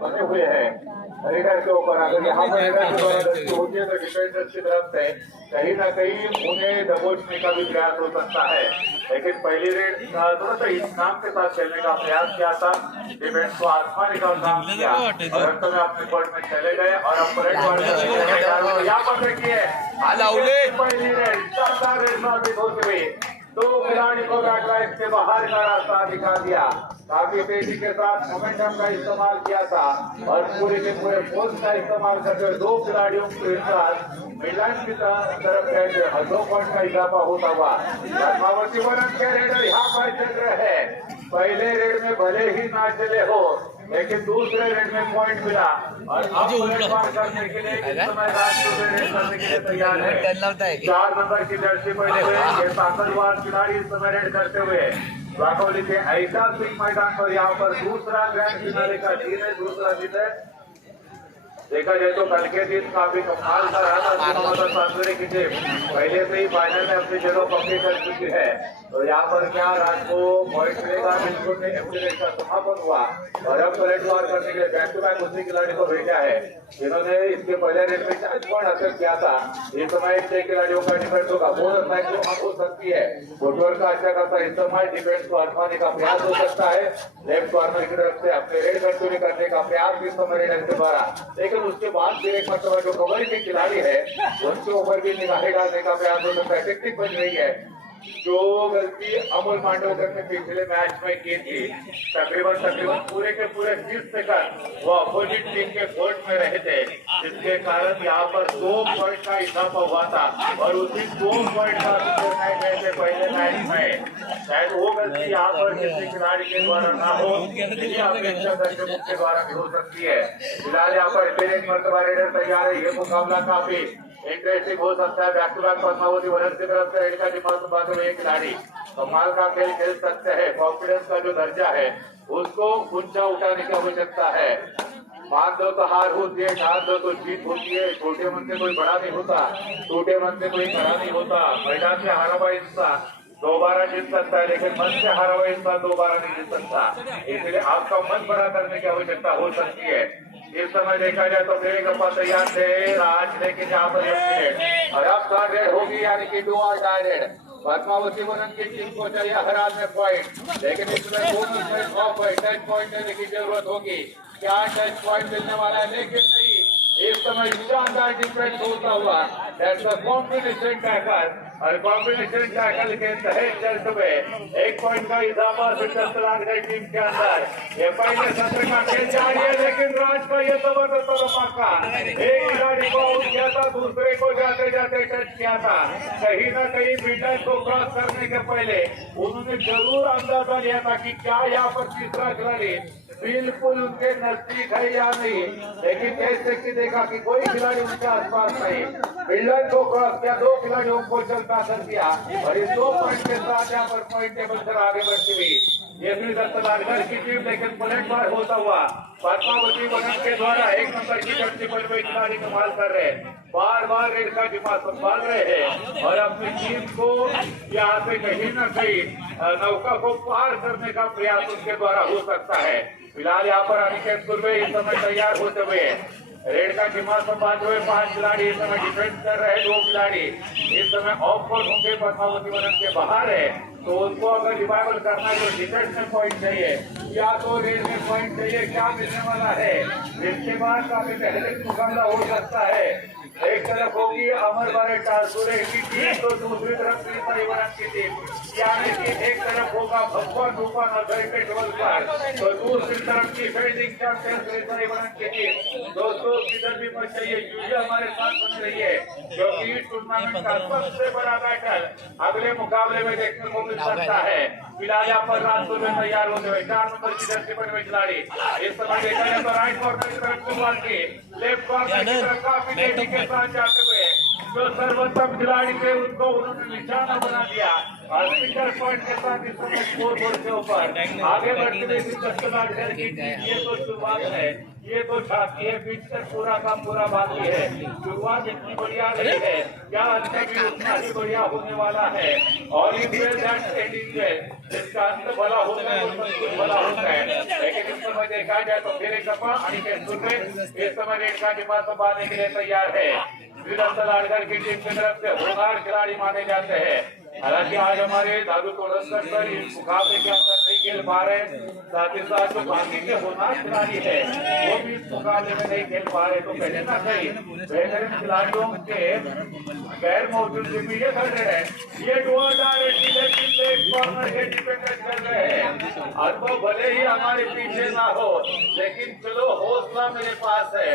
बने हुए हैं रेडर के ऊपर। अगर यहाँ पर रेडर के द्वारा गलती होती है तो डिफेंडर्स की तरफ से कहीं ना कहीं उन्हें दबोचने का भी प्रयास हो सकता है। लेकिन पहली रेड थोड़ा सा इस्लाम के साथ खेलने का प्रयास किया था, डिफेंस को आसमानी का काम किया और अंत में अपने कोर्ट में चले गए और अब परेड यहाँ पर देखिए पहली रेड शानदार रेड साबित होते हुए दो खिलाड़ी को गाइडलाइन के बाहर का रास्ता दिखा दिया। काफी तेजी के साथ मोमेंटम का इस्तेमाल किया था और पूरे के पूरे फोर्स का इस्तेमाल करते हुए दो खिलाड़ियों के साथ मिलान की तरफ 2 पॉइंट का इजाफा होता हुआ पद्मावती वनम के रेडर यहाँ पर चल रहे हैं। पहले रेड में भले ही ना चले हो लेकिन दूसरे रेड में पॉइंट मिला और अब पार करने के लिए इस समय दूसरे रेड करने के लिए तैयार है। 4 नंबर की जर्सी पहले हुए ये ताकतवर खिलाड़ी इस समय रेड करते हुए वाकोली के ऐतिहासिक मैदान पर यहाँ पर दूसरा ग्रैंड फिनाले का दिन है, दूसरा दिन है। देखा जाए तो कल के दिन काफी कमाल का रहा था की टीम पहले से ही फाइनल में अपनी जगह पक्की कर चुकी है। तो यहाँ पर क्या राज को पॉइंट मिलेगा, बिल्कुल का समापन हुआ और अब पलटवार करने के लिए बैक टू बैक उसी खिलाड़ी को भेजा है जिन्होंने इसके पहले रेड में 4 पॉइंट हासिल किया था। इस समय 6 खिलाड़ियों का डिफेंस होगा, बहुत अच्छा हो सकती है। फुटबॉल का अच्छा खासा इस्तेमाल डिफेंस को आजमाने का प्रयास हो सकता है। लेफ्ट कॉर्नर की तरफ से अपने रेड कंटिन्यू करने का प्रयास इस समय रेडर के द्वारा, लेकिन उसके बाद फिर एक मतलब जो कवर के खिलाड़ी है उनके ऊपर भी निगाहें डालने का प्रयास हो सकता है। टेक्निक बन रही है जो गलती अमोल मांडवकर ने पिछले मैच में की थी, तकरीबन पूरे के पूरे 30 सेकंड वो अपोजिट टीम के कोर्ट में रहे थे, जिसके कारण यहाँ पर 2 पॉइंट का इजाफा हुआ था और उसी 2 पॉइंट का थे पहले मैच में। शायद वो गलती यहाँ पर किसी खिलाड़ी के द्वारा ना हो, अपेक्षा दर्शकों के द्वारा भी हो सकती है। फिलहाल यहाँ पर फिर एक मरतबा रेडर तैयार है। ये मुकाबला काफी इंटरेस्टिंग हो सकता है। बैक टू बैक पद्मावती वनम की तरफ से रेड का दिमाग संभालते हुए खिलाड़ी कमाल का खेल खेल सकते हैं। कॉन्फिडेंस का जो दर्जा है उसको ऊंचा उठाने की आवश्यकता है। मान दो तो हार होती है, ठान दो तो जीत होती है। छोटे मन से कोई बड़ा नहीं होता, छोटे मन से कोई बड़ा नहीं होता। मैदान से हारा हुआ इंसान दोबारा जीत सकता है लेकिन मन से हारा हुआ इंसान दोबारा नहीं जीत सकता। इसलिए आपका मन बड़ा करने की आवश्यकता हो सकती है। इस समय देखा जाए तो फिर गप्पा तैयार थे राज, लेकिन यहाँ पर और अब टारगेट होगी यानी कि 2 और टारगेट पद्मावती वनम की टीम को चाहिए हर हाल में पॉइंट, लेकिन इसमें टच पॉइंट देने की जरूरत होगी। क्या टच पॉइंट मिलने वाला है, लेकिन नहीं। इस समय शानदार डिफेंस होता हुआ कॉम्बिनेशन टैकल और कॉम्बिनेशन टैकल के तहत चलते हुए 1 पॉइंट का इजाफा टीम के अंदर। ये पहले सत्र का खेल जारी है लेकिन राज का ये जबरदस्त मौका, एक खिलाड़ी को आउट किया था, दूसरे को जाते जाते टच किया था। कहीं ना कहीं मिडल को क्रॉस करने के पहले उन्होंने जरूर अंदाजा लिया था कि क्या यहाँ पर तीसरा खिलाड़ी बिल्कुल उनके नजदीक है या नहीं, लेकिन कैसे कि देखा कि कोई खिलाड़ी उनके आसपास नहीं। बिल्डर को क्रॉस किया, 2 खिलाड़ियों को चलता कर दिया और इस 2 पॉइंट के साथ यहाँ पर पॉइंट टेबल पर आगे बढ़ती हुई ये भी दत्तलालगढ़ की टीम, लेकिन बुलेट बार होता हुआ पद्मावती वनम के द्वारा 1 नंबर की जर्सी पर हुए खिलाड़ी कमाल कर रहे हैं, बार रेड का दिमाग संभाल रहे हैं और अपनी टीम को यहाँ से कहीं न कहीं नौका को पार करने का प्रयास उनके द्वारा हो सकता है। फिलहाल यहाँ पर अनिकेत कुर्वे इस समय तैयार होते हुए रेड का दिमाग संभालते हुए 5 खिलाड़ी इस समय डिफेंस कर रहे हैं। 2 खिलाड़ी इस समय ऑफ कोर्स होंगे, पद्मावती वनम के बाहर है, तो उनको अगर रिवाइवल करना है तो डिफेंस में पॉइंट चाहिए या तो रेड में पॉइंट चाहिए। क्या मिलने वाला है इसके बाद काफी पहले मुकाबला हो सकता है। एक तरफ होगी अमर बारे टारसुरे की टीम तो दूसरी तरफ वनम की टीम, यानी कि एक तरफ होगा भगवान तूफान और के टेबल पर तो दूसरी तरफ की फील्डिंग चैंपियन वनम की टीम। दोस्तों किधर भी मत चाहिए, यूजर हमारे साथ बन रही है क्योंकि इस टूर्नामेंट का सबसे बड़ा बैटल अगले मुकाबले में देखने को मिल सकता है। फिलहाल यहाँ पर राजपुर में तैयार होते हुए 4 नंबर की जर्सी पर हुए खिलाड़ी इस समय देखा जाए तो राइट कॉर्नर की तरफ शुरुआत की, लेफ्ट कॉर्नर की तरफ काफी तेजी के साथ जाते हुए जो सर्वोत्तम खिलाड़ी थे उनको उन्होंने निशाना बना दिया और स्पीकर पॉइंट के साथ इस समय स्कोर बोर्ड के ऊपर आगे बढ़ते हुए ये तो शुरुआत है। ये तो छाती है, बीच तक पूरा का पूरा बाकी है। शुरुआत इतनी बढ़िया रही है, क्या अंत भी उतना ही बढ़िया होने वाला है। और जिसका अंत भला होता है वो सब कुछ भला होता है। लेकिन इस समय देखा जाए तो फिर एक दफा इस समय रेड का डिमांड संभालने के लिए तैयार है। लाड़गढ़ की टीम की तरफ से होनहार खिलाड़ी माने जाते हैं। हालांकि आज हमारे दादू तोड़कर सर इस मुकाबले के अंदर नहीं खेल पा रहे, साथ ही साथ जो बाकी के होनहार खिलाड़ी है वो भी इस मुकाबले में नहीं खेल पा रहे। तो कहीं ना कहीं बेहतरीन खिलाड़ियों के गैर मौजूदगी में ये खड़े हैं, ये कॉर्नर के डिपेंडेंट कर रहे हैं। अनुभव भले ही हमारे पीछे ना हो, लेकिन चलो हौसला मेरे पास है।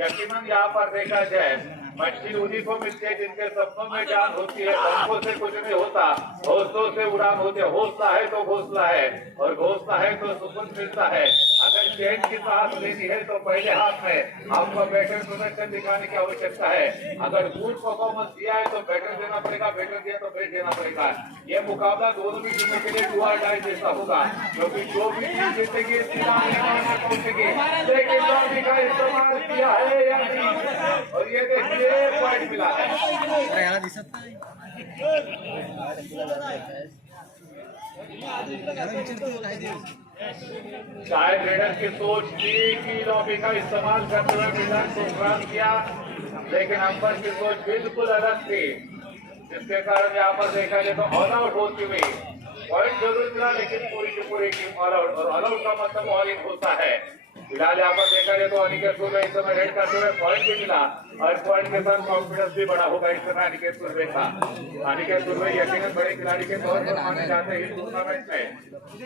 यकीनन यहाँ पर देखा जाए मछली उन्हीं को मिलती है जिनके सपनों में जान होती है। पंखों से कुछ नहीं होता, हौसलों से उड़ान होती है। हौसला है तो घोंसला है, और घोंसला है तो सुकून मिलता है। अगर चैन की सांस लेनी है तो पहले हाथ में आपको बेटर प्रदर्शन दिखाने की आवश्यकता है। अगर गुड परफॉर्मेंस दिया है तो बेटर देना पड़ेगा, बेटर दिया तो बेटर देना पड़ेगा। ये मुकाबला दोनों भी टीमों के लिए डू और डाई जैसा होगा, क्योंकि जो भी टीम जीतेगी पहुंचेगी। लेकिन ट्रॉफी का इस्तेमाल किया है या नहीं, और ये देखिए पॉइंट मिला है। शायद रेडर की सोच थी कि लॉबी का इस्तेमाल करते हुए मिलान को क्रॉस किया, लेकिन अंपर की सोच बिल्कुल अलग थी, जिसके कारण यहाँ पर देखा जाए तो ऑल आउट होती हुई पॉइंट जरूर मिला, लेकिन पूरी की पूरी टीम ऑल आउट, और ऑल आउट का मतलब ऑल इन होता है। फिलहाल यहाँ पर देखा जाए तो अनिकेत सुर्वे इस समय रेड करते हुए पॉइंट भी मिला, और पॉइंट के साथ कॉन्फिडेंस भी बड़ा होगा इस समय अनिकेत सुर्वे का। अनिकेत सुर्वे यकीनन बड़े खिलाड़ी के तौर पर माने जाते हैं। इस टूर्नामेंट में,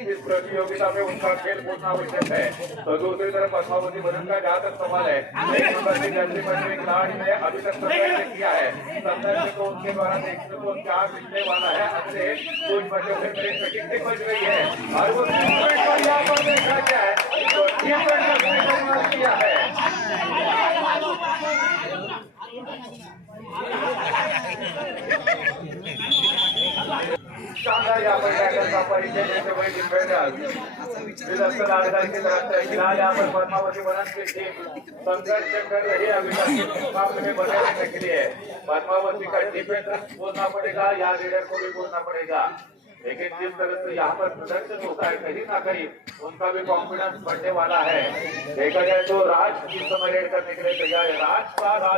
इस प्रतियोगिता में उनका खेल कूदना आवश्यक है। तो दूसरी तरफ पद्मावती बदन का जहाँ तक सवाल है, एक नंबर की जर्सी पहने खिलाड़ी ने अभी तक सर्वे किया है। 17 से तो उनके द्वारा देखने को 4 मिलने वाला है। अगले कुछ बच्चों से मेरी टिकट बज रही है, और वो यहाँ पर देखा जाए तो किया है। शानदार यहाँ पर टैकल का परिचय देते हुए डिफेंडर की तरफ से फिलहाल यहाँ पर पद्मावती वनन की टीम संघर्ष कर रही है अभी तक मुकाबले में बने रहने के लिए। पद्मावती का डिफेंडर बोलना पड़ेगा या लीडर को भी बोलना पड़ेगा, लेकिन जिस तरह से यहाँ पर प्रदर्शन होता है कहीं ना कहीं उनका भी कॉन्फिडेंस बढ़ने वाला है। देखा जाए तो राज इस समय रेड करने के लिए तैयार है। राज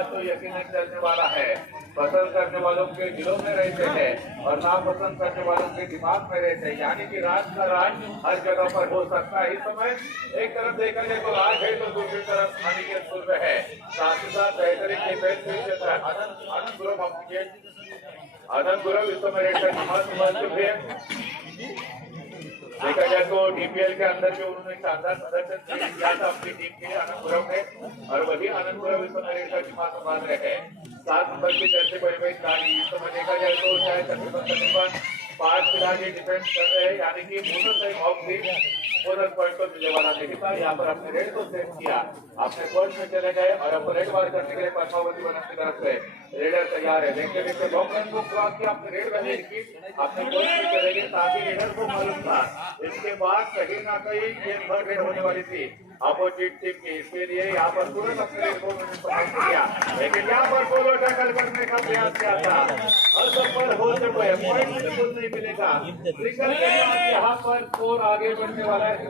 तो यकीनन चलने वाला है। पसंद करने वालों के दिलों में रहते हैं और नापसंद करने वालों के दिमाग में रहते हैं, यानी कि राज का राज हर जगह पर हो सकता है। इस समय एक तरफ देखा जाए तो राज है, तो दूसरी तरफ अनिकेत सुर्वे है। साथ ही साथ बेहतरीन डिफेंस आनंद गुरव इस समय रेड का दिमाग चुके हैं। देखा जाए तो डीपीएल के अंदर जो उन्होंने शानदार प्रदर्शन किया था अपनी टीम के लिए आनंद गुरव ने, और वही आनंद गुरव इस समय रेड का दिमाग संभाल रहे हैं। 7 नंबर की जर्सी बड़े बड़े खिलाड़ी इस समय देखा जाए तो चाहे तकरीबन 5 खिलाड़ी डिफेंड कर रहे हैं, यानी कि bonus time of the bonus point को मिलने वाला नहीं था। यहाँ पर अपने रेड को सेट किया, अपने कोर्ट में चले गए और अपने रेड वार करने के लिए पद्मावती वनन की तरफ से रेडर तैयार है। देखते देखते लॉकडाउन को क्रॉस किया, अपने रेड बने की अपने कोर्ट में चले गए, ताकि रेडर को मालूम था इसके बाद कहीं ना कहीं ये थर्ड रेड होने वाली थी अपोजिट टीम की। इसके लिए यहाँ पर तुरंत अपने रेड को समाप्त किया, लेकिन यहाँ पर सोलो टैकल करने का प्रयास किया था, असफल हो चुके हैं। पॉइंट बिल्कुल नहीं मिलेगा। यहाँ पर स्कोर आगे बढ़ने वाला है की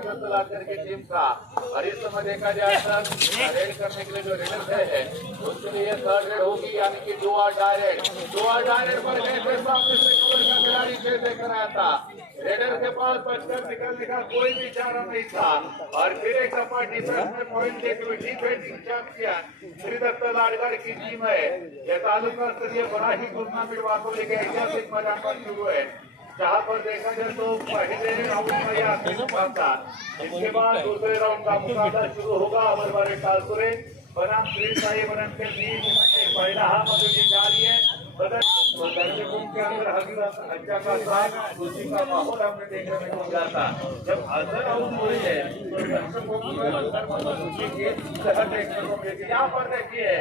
टीम का, और इस समय देखा जाए रेड करने के लिए जो रेडर है उसके लिए थर्ड रेड होगी, यानी कि डू और डायरेक्ट पर खिलाड़ी खेल देकर आया था। रेडर के पास बचकर निकलने का कोई भी चारा नहीं था, और फिर एक दफा डिफेंस में पॉइंट देते हुए डिफेंसिंग चैंपियन श्रीदत्त लाड़गढ़ की टीम है। यह तालुका स्तरीय बड़ा ही टूर्नामेंट वाकों लेके ऐतिहासिक मैदान पर शुरू है, जहाँ पर देखा जाए तो पहले राउंड में यह था, इसके बाद दूसरे राउंड का मुकाबला शुरू होगा। अमरवारे टालपुरे बनाम श्री साई बनन के बीच में पहला हाफ अभी जारी है। दर्शकों के अंदर अच्छा खासा खुशी का माहौल हमने देखने को मिला था। जब अजहर आउट हुए हैं तो दर्शकों को खुशी की लहर देखने को मिली। यहाँ पर देखिए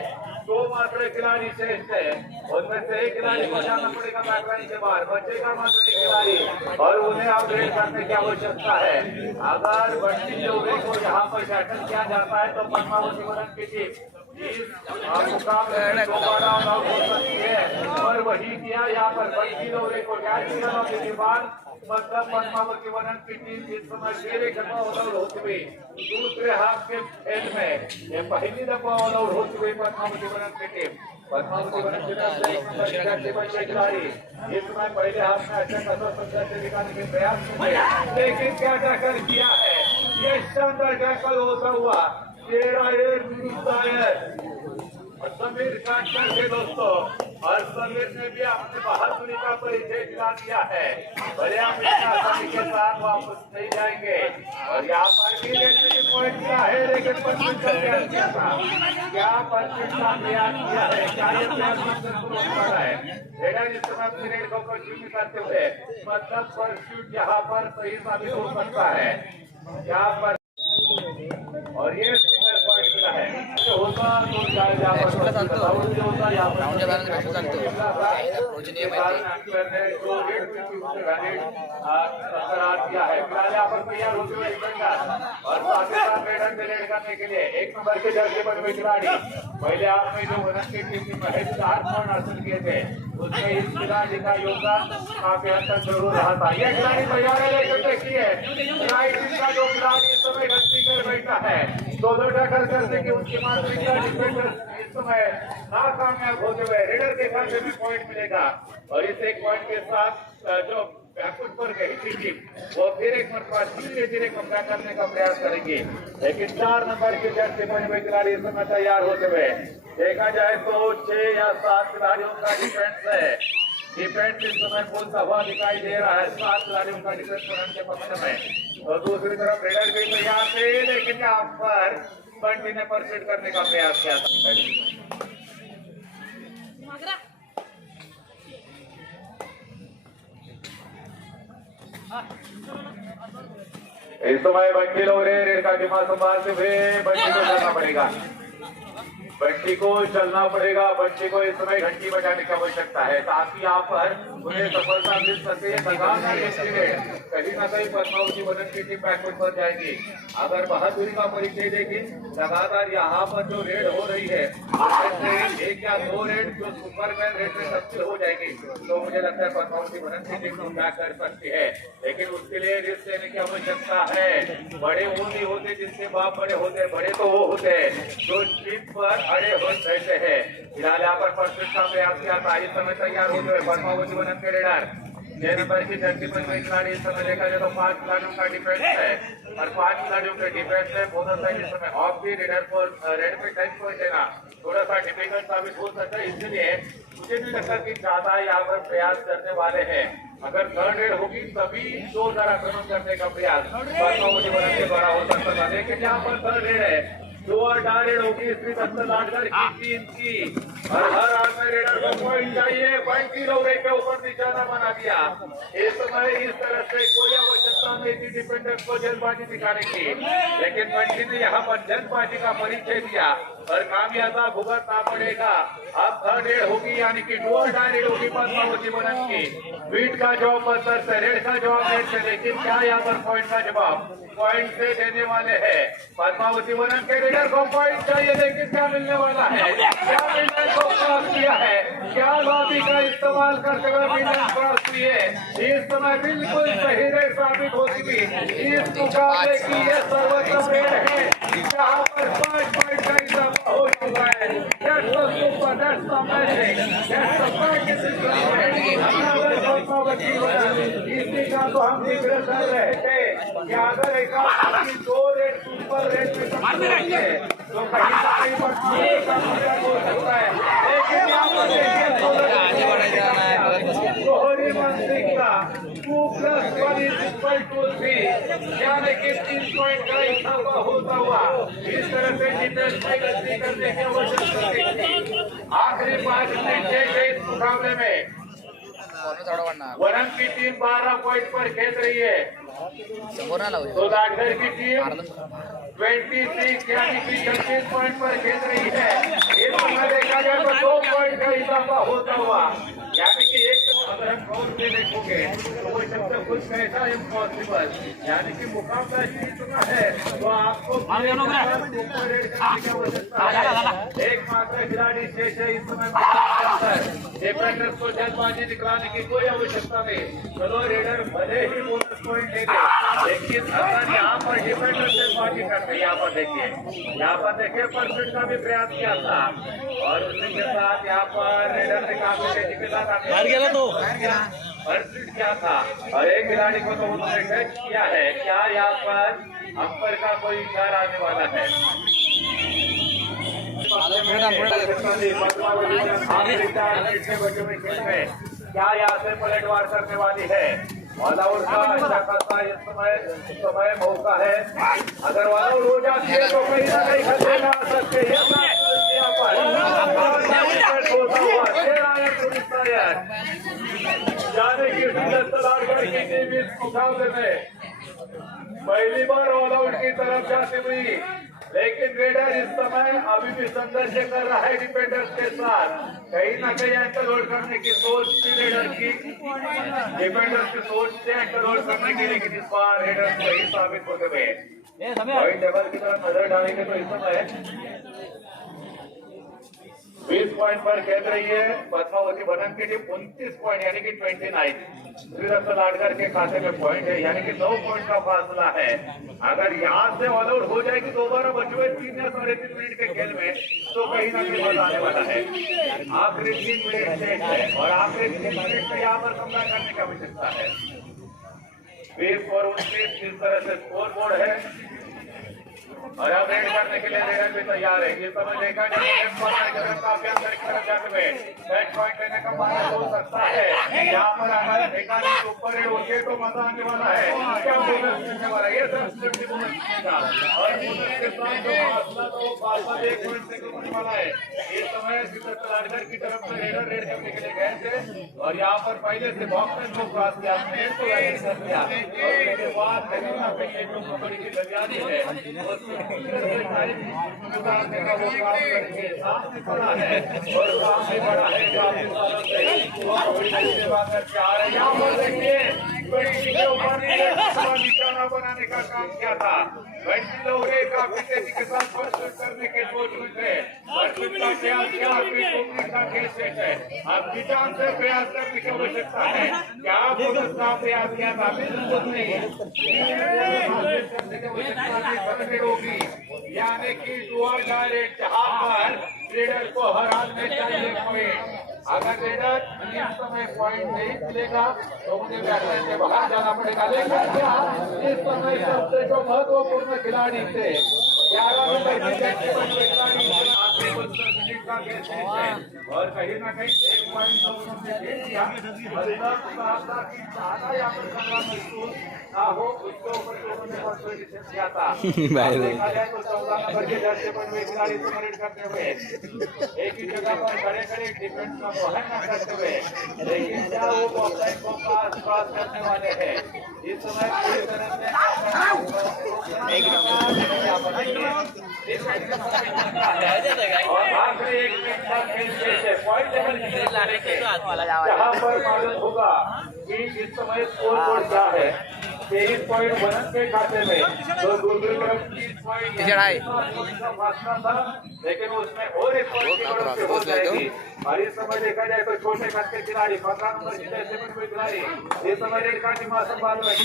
दो मात्र खिलाड़ी शेष है, उनमें से एक खिलाड़ी को जाना पड़ेगा बैकलाइन से बाहर, बचेगा मात्र एक खिलाड़ी और उन्हें अपग्रेड करने की आवश्यकता है। अगर बंटी चौबे को यहाँ पर टैकल किया जाता है तो पद्मावती वनन की टीम मुकाबले दोबारा आउट हो सकती है और वही किया यहाँ पर बंटी चौबे को के बाद मतलब पद्मावती वनन की टीम इस समय मेरे खत्म ऑल होते हुए दूसरे हाफ के खेल में ये पहली दफा ऑल आउट होती हुई पद्मावती वनन की टीम पद्मावती वनन की खिलाड़ी इस समय पहले हाथ में अच्छा खासा संघर्ष दिखाने के प्रयास किए, लेकिन क्या टैकल किया है, ये शानदार टैकल होता हुआ समीर काटकर के दोस्तों और समीर ने भी अपने बहादुरी का परिचय दिला दिया है। भले हम इतना आसानी के साथ वापस नहीं जाएंगे और यहाँ पर भी पॉइंट किया है, लेकिन क्या परसेंट का प्रयास किया है, क्या ये प्रयास है रेडर इस समय अपनी रेड को कंटिन्यू करते हुए मतलब परस्यूट यहाँ पर सही साबित हो सकता है यहाँ पर और ये पॉइंट मिला है होता तो करने के लिए एक नंबर के जर्सी पर खिलाड़ी पहले आपने जो वनन की टीम में महज 4 पॉइंट हासिल किए थे उसमें इस खिलाड़ी का योगदान काफी हद तक जरूर रहा था। ये खिलाड़ी तैयार है, लेकर देखिए का जो खिलाड़ी इस समय गलती कर बैठा है दो टैकल करने की उसकी मात्रिका डिफेंडर इस समय नाकामयाब होते हुए रेडर के खाते में पॉइंट मिलेगा और इस एक पॉइंट के साथ जो बैकफुट पर गई थी टीम वो फिर एक मरतबा धीरे धीरे कमबैक करने का प्रयास करेंगे, लेकिन 4 नंबर के जर्सी पहने खिलाड़ी इस समय तैयार होते हुए देखा जाए तो 6 या 7 खिलाड़ियों का डिफेंस है। डिफेंस इस समय बोलता हुआ दिखाई दे रहा है 7 खिलाड़ियों का डिफेंस करने के पक्ष में और दूसरी तरफ रेडर भी तैयार थे, लेकिन यहाँ पर बंटी ने परसेंट करने का प्रयास किया था। इस समय बंटी लोग रेड का दिमाग संभालते हुए बंटी को चलना पड़ेगा, बंटी को चलना पड़ेगा। बंटी को इस समय घंटी बजाने की आवश्यकता है ताकि यहाँ पर उन्हें सफलता मिल सके। कहीं ना कहीं पद्मावती वनन की टीम बैकवर्ड पर जाएगी। अगर बहादुरी का परिचय देगी लगातार यहाँ पर जो रेड हो रही है एक या 2 रेड जो सुपरमैन रेड में सबसे हो जाएगी तो मुझे लगता है पद्मावती वनन की टीम बैक कर सकती है, लेकिन उसके लिए रिस्क लेने की आवश्यकता है। बड़े वो नहीं होते जिसके बाप बड़े होते, बड़े तो वो होते जो टीम पर अड़े हो रहते हैं। फिलहाल यहाँ पर परसेंट का प्रयास किया था, इस समय तैयार हो गए पद्मावती वनन के रेडर 6 नंबर की जर्सी पर खिलाड़ी इस समय देखा जाए तो 5 खिलाड़ियों का डिफेंस है और 5 खिलाड़ियों के डिफेंस है बहुत सा इस समय ऑफ भी रेडर को रेड पे टच को देना थोड़ा सा डिफिकल्ट साबित हो सकता है, इसलिए मुझे नहीं लगता कि ज्यादा यहाँ पर प्रयास करने वाले हैं। अगर 3rd रेड होगी तभी जोरदार आक्रमण करने का प्रयास पद्मावती वनन के द्वारा हो सकता था, लेकिन यहाँ पर 3rd रेड है जो रेड होगी इसमें की और हर हाल में रेडर को पॉइंट चाहिए। 35 लोग के ऊपर निशाना बना दिया। इस समय इस तरह से कोई आवश्यकता नहीं थी डिफेंडर को जल्दबाजी दिखाने की, लेकिन बंटी ने यहाँ पर जल्दबाजी का परिचय दिया और खामियाजा भुगतना पड़ेगा। अब 3rd रेड होगी यानी कि रेड होगी पद्मावती वनन की। बीट का जवाब पत्थर से, रेड का जवाब रेड से, लेकिन क्या यहाँ पर पॉइंट का जवाब पॉइंट से देने वाले हैं पद्मावती वनन के रेडर को पॉइंट चाहिए, लेकिन क्या मिलने वाला है, क्या मिलने को क्रॉस किया है, क्या लॉबी का इस्तेमाल करते हुए मिलने क्रॉस किए। इस समय बिल्कुल सही रेड साबित होती हुई इस मुकाबले की ये सर्वोत्तम रेड है जहाँ पर 5 पॉइंट का इजाफा हो चुका है। इसी का तो हम जिक्र कर रहे थे कि अगर एक 2 रेड सुपर रेड में तो कहीं ना कहीं हो सकता है, लेकिन यहाँ पर दोहरी मंत्री का 2+1=3 यानी कि 3 पॉइंट का इजाफा होता हुआ इस तरह से डिफेंस में गलती करने की आवश्यकता थी। आखिरी 5 मिनट के इस मुकाबले में वरन की टीम 12 पॉइंट पर खेल रही है, तो लाडघर की टीम 26 यानी कि 36 पॉइंट पर खेल रही है। इस समय देखा जाए तो 2 पॉइंट का इजाफा होता हुआ, यानी कि एक अगर हम गौर से देखोगे तो वो सबसे कुछ कैसा इम्पॉसिबल, यानी कि मुकाबला इतना है तो आपको एकमात्र खिलाड़ी शेष है इस समय डिफेंडर्स को जल्दबाजी दिखाने की कोई आवश्यकता नहीं। चलो रेडर भले ही बोनस पॉइंट ले लेकिन अगर यहाँ पर डिफेंडर जल्दबाजी करते हैं, यहाँ पर देखिए परफेक्ट का भी प्रयास किया था और उसी के साथ यहाँ पर रेडर ने काफी तेजी के साथ परफेक्ट किया था और एक खिलाड़ी को तो उन्होंने टच किया है। क्या यहाँ पर अंपर का कोई इशारा आने वाला है? क्या यहाँ से पलटवार करने वाली है? ऑल आउट का अच्छा खासा इस समय मौका है, अगर ऑल आउट हो जाती है तो कहीं ना कहीं खतरे में आ सकते हैं। जाने की लाडघर की टीम इस मुकाबले में पहली बार ऑल आउट की तरफ जाती हुई, लेकिन रेडर इस समय अभी भी संघर्ष कर रहा है डिफेंडर्स के साथ। कहीं ना कहीं एंकर होल्ड करने की सोच थी रेडर की, डिफेंडर्स की सोच से एंकर होल्ड करने की, लेकिन इस बार रेडर सही साबित होते हुए पॉइंट टेबल की तरफ नजर डालेंगे तो इस समय 20 पॉइंट पर खेल रही है पद्मावती बनन की टीम। 29 पॉइंट यानी कि 29 लाडघर के खाते में पॉइंट है, यानी कि 9 पॉइंट का फासला है। अगर यहाँ से ऑल आउट हो जाएगी दोबारा बचे 3 या 3.5 मिनट के खेल में तो कहीं ना कहीं मजा आने वाला है। आखिरी 3 मिनट शेष है और आखिरी 3 मिनट में यहाँ पर कमला करने की आवश्यकता है। 20 और 29 इस तरह से स्कोर बोर्ड है और अब रेड करने के लिए रेडर भी तैयार है। ये समय देखा काफी अंदर की तरफ जाते हुए बैट पॉइंट लेने का मौका हो सकता है। यहाँ पर अगर देखा जाए ऊपर उठे तो मजा आने वाला है। क्या बोनस मिलने वाला है? ये सब बोनस मिलेगा और बोनस के साथ जो फासला तो फासला 1 पॉइंट से होने वाला है। इस समय लाडघर की तरफ से रेडर रेड करने के लिए गए थे और यहाँ पर पहले से बॉक्स को क्रॉस किया कर दिया और उसके बाद कहीं ना कहीं जो कबड्डी की गलियारी है का वो काम करके सामने खड़ा है और सामने बड़ा है यहाँ पर देखिए निशाना बनाने का काम किया था। काफी तेजी के साथ करने के सोच में थे, आपकी जान से प्रयास करने की आवश्यकता है। क्या बोनस का प्रयास किया था? बिल्कुल नहीं होगी, यानी कि 2008 जहाँ पर रेडर को हराने चाहिए पॉइंट। अगर रेडर इस समय पॉइंट नहीं मिलेगा तो मुझे बैटमैन से बाहर जाना पड़ेगा। लेकिन क्या इस समय सबसे जो महत्वपूर्ण खिलाड़ी थे 11 नंबर के और कहीं ना कहीं 1 पॉइंट दे दिया महसूस ना हो उसके ऊपर किया था। देखा जाए तो 14 नंबर के दर्जे पर खिलाड़ी करते हुए एक ही जगह पर खड़े खड़े डिफेंस का वहन न करते हुए, लेकिन क्या वो ऑफलाइन को पास करने वाले हैं? इस समय पूरी तरह से और आखिरी 1 मिनट का खेल पॉइंट जहाँ पर मालूम होगा कि इस समय स्कोर बोर्ड क्या है। 23 पॉइंट बनन के खाते में तो दूसरी तरफ 30 पॉइंट था, लेकिन उसमें और 1 पॉइंट की बढ़ोतरी हो जाएगी। और इस समय देखा जाए तो छोटे खत के खिलाड़ी 15 नंबर की जैसे में कोई खिलाड़ी इस समय रेड कार्ड की मासूम बात में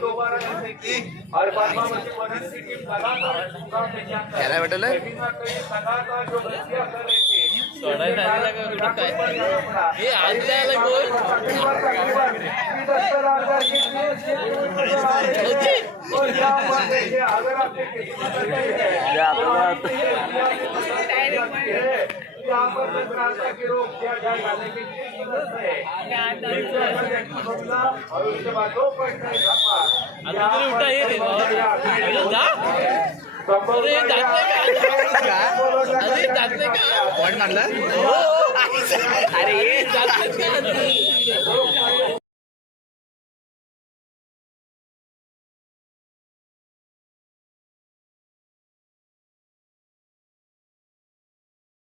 दोबारा की और पद्मावती बनन की टीम लगातार जो गलतियां कर रही थी ये आज जाएगा और यहाँ पर देखिए अगर आपने यहाँ पर नजराता की रोक किया जाएगा, लेकिन और उसके बाद 2 पॉइंट अरे